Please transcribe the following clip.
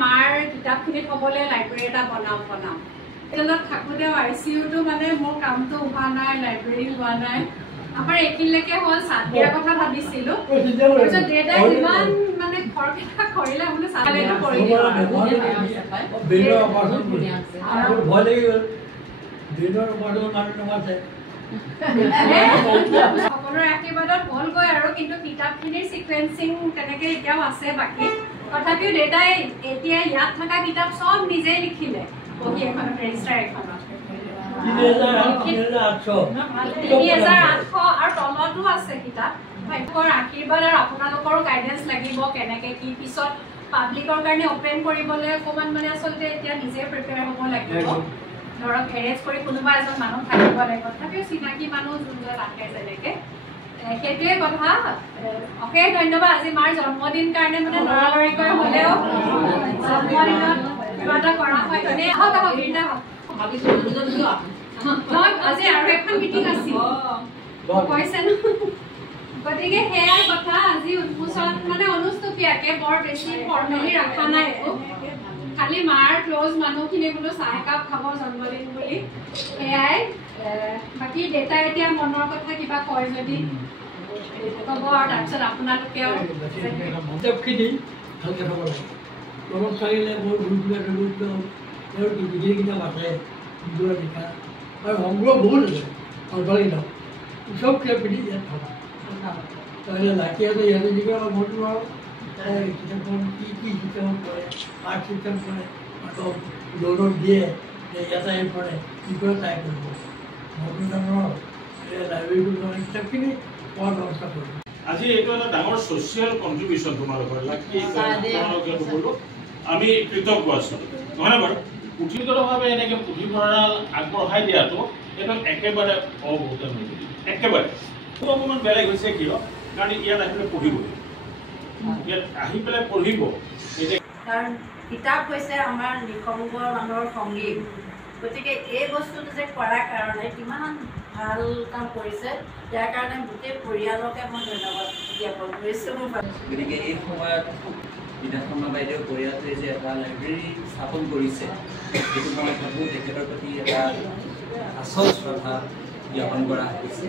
মাৰ কিতাপখিনি থ'বলৈ লাইব্ৰেৰী এটা বনাম এতিয়ালত থাকোঁতেও ICU টো মানে মোৰ কামটো হোৱা নাই, লাইব্ৰেৰী হোৱা নাই। আমাৰ এইখিনিলৈকে হ'ল চাদিয়াৰ কথা ভাবিছিলোঁ। তাৰপিছত দেউতাই যিমান মানে খৰকেইটা কৰিলে বোলো চাদিয়াটো কৰি দিওঁ সকলোৰে আশীৰ্বাদত হ'লগৈ আৰু, কিন্তু কিতাপখিনিৰ চিকুৱেঞ্চিং তেনেকৈ এতিয়াও আছে বাকী। তথাপিও দেউতাই এতিয়া ইয়াত থকা কিতাপ চব নিজেই লিখিলে বহি এখনত, ৰেজিষ্টাৰ এখনত ৩,৮০০ আৰু তলতো আছে কিতাপ। ভাগ্যৰ আশীৰ্বাদ আৰু আপোনালোকৰো গাইডেঞ্চ লাগিব কেনেকৈ কি পিছত পাব্লিকৰ কাৰণে অপেন কৰিবলৈ অকণমান মানে আচলতে এতিয়া নিজে প্ৰিপেয়াৰ হ'ব লাগিব। ধৰক এৰেঞ্জ কৰি কোনোবা এজন মানুহ থাকিব লাগিব, তথাপিও চিনাকি মানুহ যোনজন আহে যেনেকৈ সেইটোৱে কথা। অশেষ ধন্যবাদ। আজি মাৰ জন্মদিন কাৰণে মানে লৰালৰিকৈ হ'লেও জন্মদিনত কিবা এটা কৰা হয়। আহক আহক গীৰ্জা হওক। আজি আৰু এখন মিটিং আছিল কৈছে ন, গতিকে সেয়াই কথা। আজি উৎমোচন মানে অনুষ্টুপীয়াকে বৰ বেছি ফৰ্মেলি ৰখা নাই একো, খালি মাৰ ক্ল'জ মানুহখিনি বোলো চাহ একাপ খাব জন্মদিন বুলি, সেয়াই। বাকী দেউতাই এতিয়া মনৰ কথা কিবা কয় যদি ক'ব, আৰু তাৰপিছত আপোনালোকেও কিতাপখিনি ভালকৈ থ'ব লাগে। তলত থাকিলে মোৰ যিখিনি কিতাপ আছে নিজৰ লিখা আৰু সংগ্ৰহ বহুত আছে অৰ্থহীন চব কিতাপখিনি ইয়াত থকা। তাৰপিছত লাকি আছে ইয়াতে যিবিলাক মনটো আৰু কিতাপখন কি চিষ্টেমত পঢ়ে, আৰ্ট চিষ্টেম পঢ়ে, আকৌ লোনত দিয়ে ইয়াতে আহি পঢ়ে, কি কৰে তাই কৰিব। মনোদানৰ লাইব্ৰেৰীটো মানে কিতাপখিনি পোৱাৰ ব্যৱস্থা কৰিব। আজি এইটো এটা ডাঙৰ ছ'চিয়েল কণ্ট্ৰিবিউশ্যন তোমালোকৰ, তোমালোকে সকলো আমি কৃতজ্ঞ আছোঁ, নহয়নে বাৰু? পুথিগতভাৱে এনেকৈ পুথিভঁৰাল আগবঢ়াই দিয়াটো এইটো একেবাৰে অভূতনীয়, একেবাৰে অকণমান বেলেগ হৈছে কিয়, কাৰণ ইয়াত আহি পেলাই পঢ়িব, ইয়াত আহি পেলাই পঢ়িব। কাৰণ কিতাপ হৈছে আমাৰ নিসংগ মানুহৰ সংগী, গতিকে এই বস্তুটো যে কৰাৰ কাৰণে কিমান ভাল কাম কৰিছে, ইয়াৰ কাৰণে গোটেই পৰিয়ালকে মই ধন্যবাদ জ্ঞাপন কৰিছোঁ। গতিকে এই সময়ত বিধানসভা বাইদেউ পৰিয়ালটোৱে যে এটা লাইব্ৰেৰী স্থাপন কৰিছে, সেইটো মই ভাবোঁ তেখেতৰ প্ৰতি এটা আচল শ্ৰদ্ধা জ্ঞাপন কৰা হৈছে।